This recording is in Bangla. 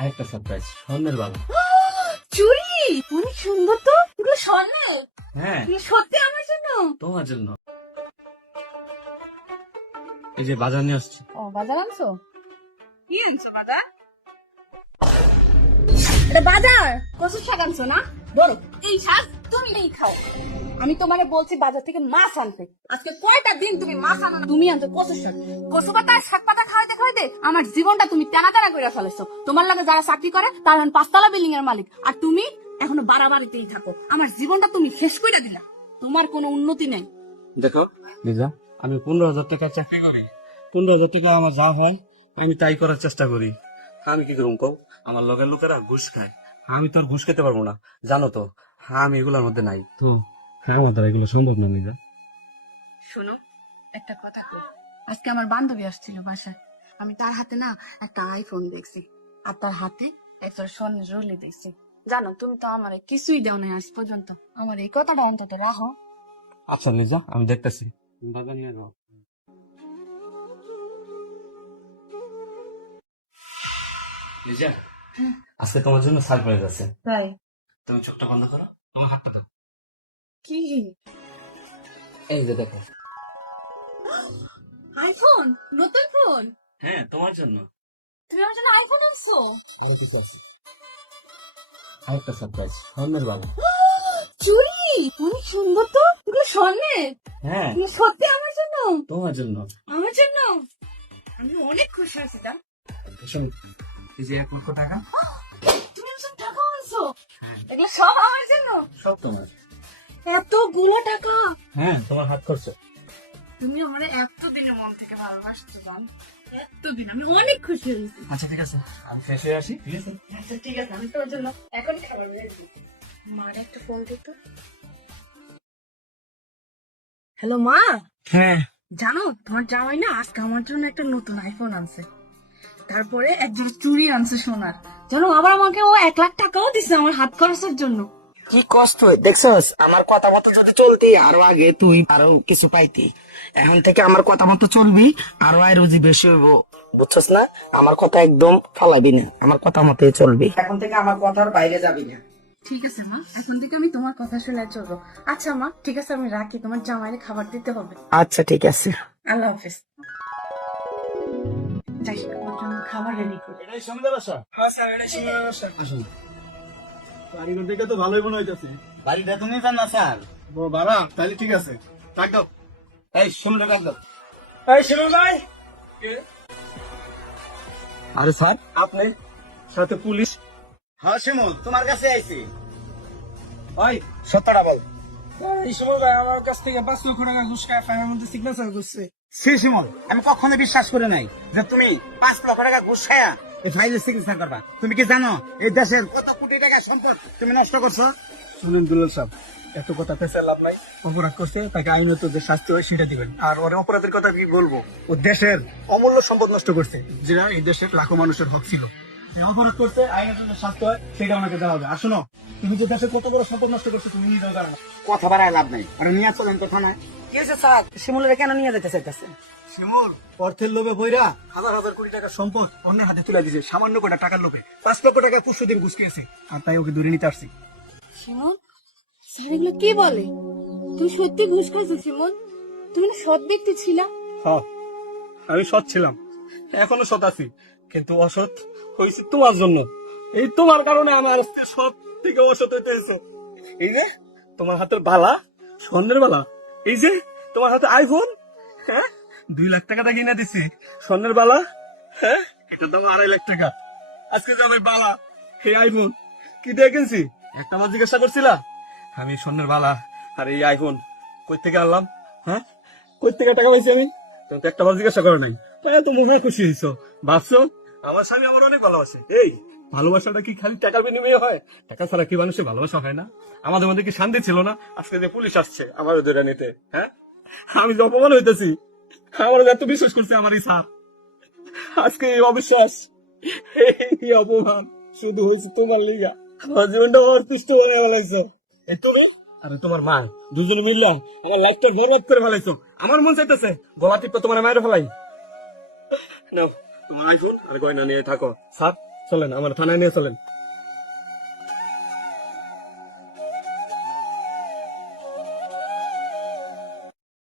আরেকটা সারপ্রাইজ, স্বর্ণের বালা। চুরি অনেক সুন্দর তো, এগুলো স্বর্ণের? হ্যাঁ, এগুলো সত্যি আমার জন্য? তোমার জন্য। এই যে বাজার নিয়ে আসছি। ও বাজার আনছো? কি আনছো বাজার? এটা বাজার কচুর শাক আনছো না? ধরো এই শাক তুমি নেই খাও। আমি তোমারে বলছি বাজার থেকে মাছ আনতে, আজকে কয়টা দিন তুমি মাছ আনো না, তুমি আনছো কচুর শাক। কচু পাতা আর শাক পাতা খাওয়াইতে খাওয়াইতে আমার জীবনটা তুমি টানা টানা করে ফেলেছো। তোমার লাগে যারা চাকরি করে তারা এখন 5 তলা বিল্ডিং এর মালিক, আর তুমি এখনো বাড়াবাড়িতেই থাকো। আমার জীবনটা তুমি শেষ করে দিলা, তোমার কোনো উন্নতি নেই। দেখো লিজা, আমি 15,000 টাকা চাকরি করি। 15,000 টাকা আমার যা হয় আমি তাই করার চেষ্টা করি। আমি কি করুম কও? আমার লগের লোকেরা ঘুষ খায়, আমি তো আর ঘুষ খেতে পারবো না, জানো তো। হ্যাঁ, আমি এগুলোর মধ্যে নাই তো। হ্যাঁ, আমার দ্বারা এগুলো সম্ভব না লিজা। শোনো, একটা কথা কই। আজকে আমার বান্ধবী আসছিল বাসায়, আমি তার হাতে না একটা আইফোন দেখছি, আর তার হাতে একটা স্বর্ণের রলি দেখছি। জানো তুমি তো আমারে কিছুই দেও নাই আজ পর্যন্ত, আমার এই কথাটা অন্তত রাখো। আচ্ছা লিজা, আমি দেখতেছি। বাজার নিয়ে যাও। লিজা, আজকে তোমার জন্য সারপ্রাইজ আছে। তাই? তুমি চোখটা বন্ধ করো, তোমার হাতটা দাও। কি? এই যে দেখো। আইফোন? নতুন ফোন? হ্যাঁ, তোমার জন্য। তুমি আমার জন্য আইফোন আনছো? আরো কিছু আছে, আরেকটা সারপ্রাইজ, স্বর্ণের বালা। চুরি অনেক সুন্দর তো, এগুলো স্বর্ণের? হ্যাঁ, এগুলো সত্যি আমার জন্য? তোমার জন্য। আমার জন্য? আমি অনেক খুশি আছি। দা শোন, এই যে 1 লক্ষ টাকা। তুমি আমার জন্য টাকা আনছো? হ্যাঁ, এগুলো সব আমার জন্য? সব তোমার। এতগুলো টাকা? হ্যাঁ, তোমার হাত খরচ। তুমি আমার এতদিনে মন থেকে ভালোবাসছো জান, এতদিন আমি অনেক খুশি হয়েছি। আচ্ছা ঠিক আছে, আমি ফ্রেশ হয়ে আসি, ঠিক আছে? আচ্ছা ঠিক আছে, আমি তোর জন্য এখন খাবার বেড়ে দিই। মার একটা ফোন দিত। হ্যালো মা, হ্যাঁ। জানো তোমার জামাই না আজকে আমার জন্য একটা নতুন আইফোন আনছে, তারপরে একজোড়া চুড়ি আনছে সোনার। জানো আবার আমাকে ও 1 লাখ টাকাও দিছে আমার হাত খরচের জন্য। কি কষ্ট দেখছস, আমার কথা মতো যদি চলতি আরো আগে তুই আরো কিছু পাইতি। এখন থেকে আমার কথা মতো চলবি, আরো আয় রুজি বেশি হইব, বুঝছস না? আমার কথা একদম ফালাবি না, আমার কথা মতোই চলবি। এখন থেকে আমার কথার বাইরে যাবি না। ঠিক আছে মা, এখন থেকে আমি তোমার কথা শুনে চলবো। আচ্ছা মা ঠিক আছে, আমি রাখি, তোমার জামাইরে খাবার দিতে হবে। আচ্ছা ঠিক আছে। আল্লাহ হাফিজ। যাই ওর জন্য খাবার রেডি করি। এটাই সমিতার বাসা? হ্যাঁ স্যার, এটা শিমুলের বাসা। আসুন। কারিগর দেখে তো ভালোই মনে হইতেছে। বাড়িটা তুমি জান না স্যার? ও বাবা, তাহলে ঠিক আছে, ডাক দাও। এই শিমুলের ডাক দাও। এই শিমুল ভাই। আরে স্যার, আপনি সাথে পুলিশ? হ্যাঁ শিমুল, তোমার কাছে আইছি। ভাই, সত্যটা বল। এই শিমুল ভাই আমার কাছ থেকে 5 লক্ষ টাকা ঘুষ খায় ফাইনের মধ্যে সিগনেচার করছে। সে শিমুল, আমি কখনো বিশ্বাস করে নাই যে তুমি 5 লক্ষ টাকা ঘুষ খায়া এই ফাইলের সিগনেচার করবা। তুমি কি জানো এই দেশের কত কোটি টাকা সম্পদ তুমি নষ্ট করছো? শুনেন দুলাল সাহেব, এত কথা পেছায় লাভ নাই। অপরাধ করছে, তাকে আইনত যে শাস্তি হয় সেটা দিবেন। আর ওর অপরাধের কথা কি বলবো? ও দেশের অমূল্য সম্পদ নষ্ট করছে, যেটা এই দেশের লাখো মানুষের হক ছিল। এই অপরাধ করছে, আইনত যে শাস্তি হয় সেটা ওনাকে দেওয়া হবে। আর শোনো, তুমি যে দেশের কত বড় সম্পদ নষ্ট করছো তুমি নিজেও জানো না। কথা বাড়ায় লাভ নাই, আর নিয়ে চলেন তো থানায়। কি হয়েছে স্যার, শিমুলের কেন নিয়ে যেতে চাইতেছে? শিমুল অর্থের লোভে বইরা হাজার হাজার কোটি টাকার সম্পদ অন্যের হাতে তুলে দিয়েছে সামান্য কটা টাকার লোভে। 5 লক্ষ টাকা 500 দিন ঘুষ খেয়েছে, আর তাই ওকে ধরে নিতে আসছি। শিমুল, স্যার এগুলো কি বলে? তুই সত্যি ঘুষ খাইছিস শিমুল? তুমি না সৎ ব্যক্তি ছিলা? হ্যাঁ, আমি সৎ ছিলাম, এখনো সৎ আছি, কিন্তু অসৎ হয়েছে তোমার জন্য। এই তোমার কারণে আমার আজকে সৎ থেকে অসৎ হইতে হয়েছে। এই যে তোমার হাতের বালা, স্বর্ণের বালা, এই যে তোমার হাতে আইফোন, হ্যাঁ 2 লাখ টাকাটা কিনে দিছি। স্বর্ণের বালা, হ্যাঁ এটার দাম 2.5 লাখ টাকা। আজকে যে আমার বালা, এই আইফোন কি দিয়ে কিনছি একটা বার জিজ্ঞাসা করছিলা? আমি স্বর্ণের বালা আর এই আইফোন কই থেকে আনলাম? হ্যাঁ, কই থেকে টাকা পাইছি আমি? তুমি তো একটা বার জিজ্ঞাসা করো নাই, তাই তো মহা খুশি হয়েছো। ভাবছো আমার স্বামী আমার অনেক ভালোবাসে। এই ভালোবাসাটা কি খালি টাকার বিনিময়ে হয়? টাকা ছাড়া কি মানুষের ভালোবাসা হয় না? আমাদের মধ্যে কি শান্তি ছিল না? আজকে যে পুলিশ আসছে আমার ধরে নিতে, হ্যাঁ আমি যে অপমান হইতেছি, আমার এত বিশ্বাস করছে আমার এই স্যার, আজকে এই অবিশ্বাস, এই অপমান শুধু হয়েছে তোমার লিগা। আমার জীবনটা অতিষ্ঠ বানিয়ে ফেলাইছো এই তুমি আরে তোমার মা, দুজনে মিললাম আমার লাইফটা বরবাদ করে ফেলাইছো। আমার মন চাইতেছে গলা টিপে তোমার মায়ের ফেলাই। নাও তোমার আইফোন আর গয়না নিয়ে থাকো। স্যার চলেন আমার থানায় নিয়ে চলেন।